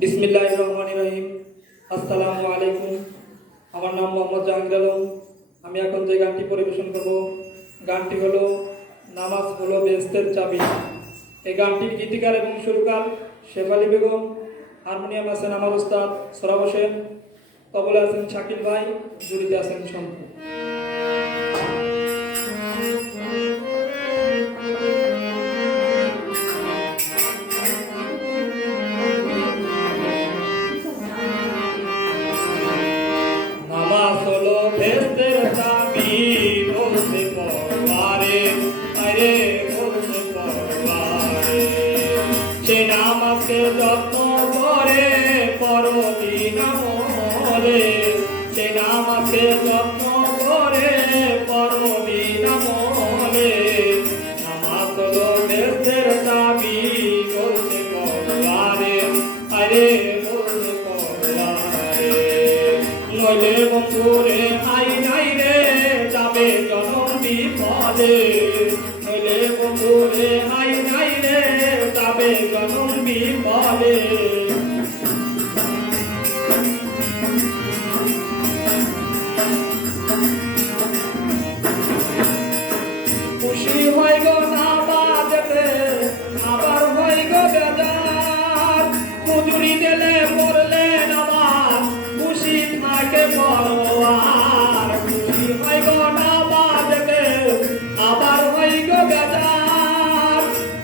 বিসমিল্লাহির রহমানির রহিম। আসসালামু আলাইকুম। আমার নাম মোহাম্মদ জাহাঙ্গীর আলম। আমি এখন যে গানটি পরিবেশন করব, গানটি হলো নামাজ হলো বেহেশতের চাবি। এই গানটির গীতিকার এবং সুরকার শেফালী বেগম, হারমোনিয়াম আছেন আমার ওস্তাদ সোহরাব হোসেন, তবলা আছেন শাকিল ভাই, জুড়িতে আছেন শম্পু। নামাজ হলো বেহেশতের চাবি, বলতে পরবারে আরে বলতে পরবারে। সে নামাজকে যত্ন করে পরদিন আমলে, সে নামাজকে যত্ন করে পরদিন আমলে। নামাজ হলো বেহেশতের চাবি, বলতে পরবারে আরে বলতে পরবারে। নইলে বন্ধুরে আই নাই রে যাবে জনম বিপদে, নইলে বন্ধুরে আই নাই রে যাবে জনম বিপদে। খুশি হয় গো নামাজেতে, আবার হয় গো বেজার। মজুরি দিলে পড়লে নামাজ, খুশি থাকে পরোয়ার। খুশি হয় গো নামাজেতে, আবার হয় গো বেজার।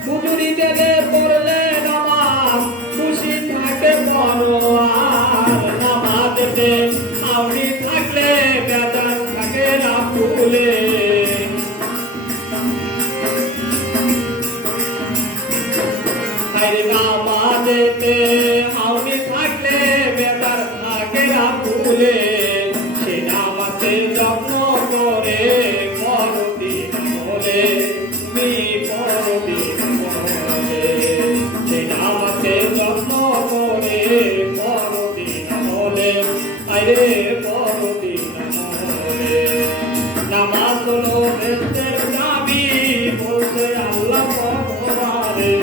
মজুরি দিলে পড়লে নামাজ, খুশি থাকে পরোয়ার। নামাজেতে আউরি থাকলে বেজার থাকে না ভুলে। নামাজেতে আউনি থাকলে বেতার থাকে না ভুলে। সে নামাজে যত্ন করে পরদিন আমলে, তুমি পরদিন আমলে। সে নামাজে যত্ন করে পরদিন আমলে, আরে পরদিন আমলে। নামাজ হলো বেহেশতের চাবি, বলতে আল্লাহ পরবারে।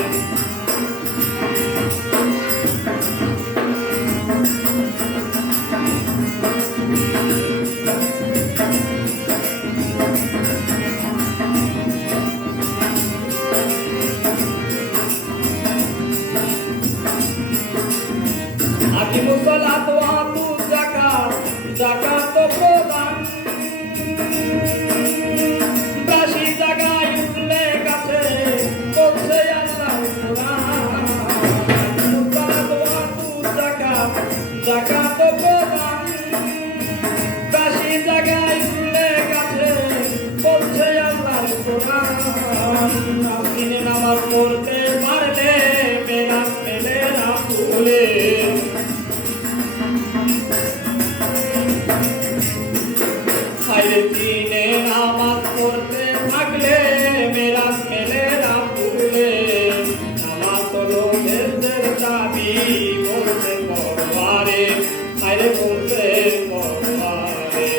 আকিমুস সালাত ওয়া আতুজ যাকাত, যাকাত প্রদান। কাশি জায়গায় উঠলে কাছে বলছে আল্লাহর কোরআন। আকিমুস সালাত ওয়া আতুজ যাকাত, যাকাত প্রদান। কাশি জায়গায় উঠলে কাছে বলছে আল্লাহর কোরআন। আপনি নামাজ পড়তে পারলে মেরাজ মেলে না ভুলে। দিনে নামাজ পড়তে থাকলে মেরাজ মেলে না ভুলে। নামাজ হলো বেহেশতের চাবি, বলতে পরবারে আরে বলতে পরবারে।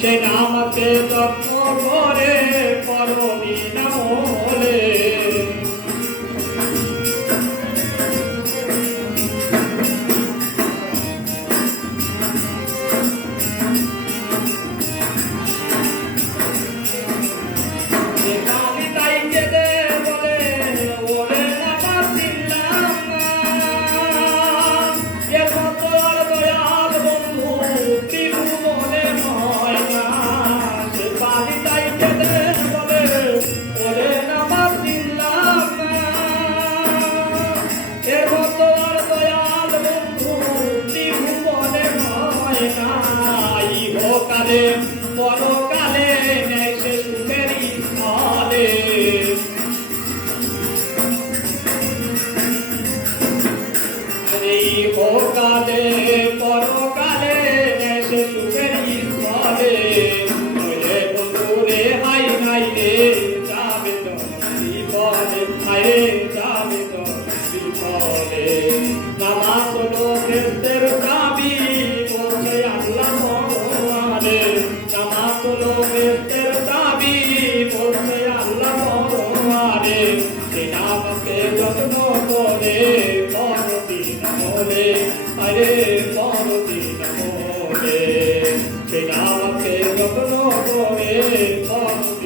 সে নামাজকে যত্ন করে পরদিন আমলে। পরকালে নেই সে সুখেরই ফলে। ইহকালে পরকালে নেই সে সুখেরই ফলে। নইলে বন্ধুরে হাই নাই রে যাবে তো বিপদে, হায় যাবে তো বিপদে। নামাজ হলো বেহেশতের চাবি, বলছে আল্লাহ পরবারে। নামাজ হলো বেহেশতের চাবি, বলছে আল্লাহ পরবারে। সে নামাজকে যত্ন করে পরদিন আমলে। আমলে আরে পরদিন আমলে সেই নামাজকে যত্ন করে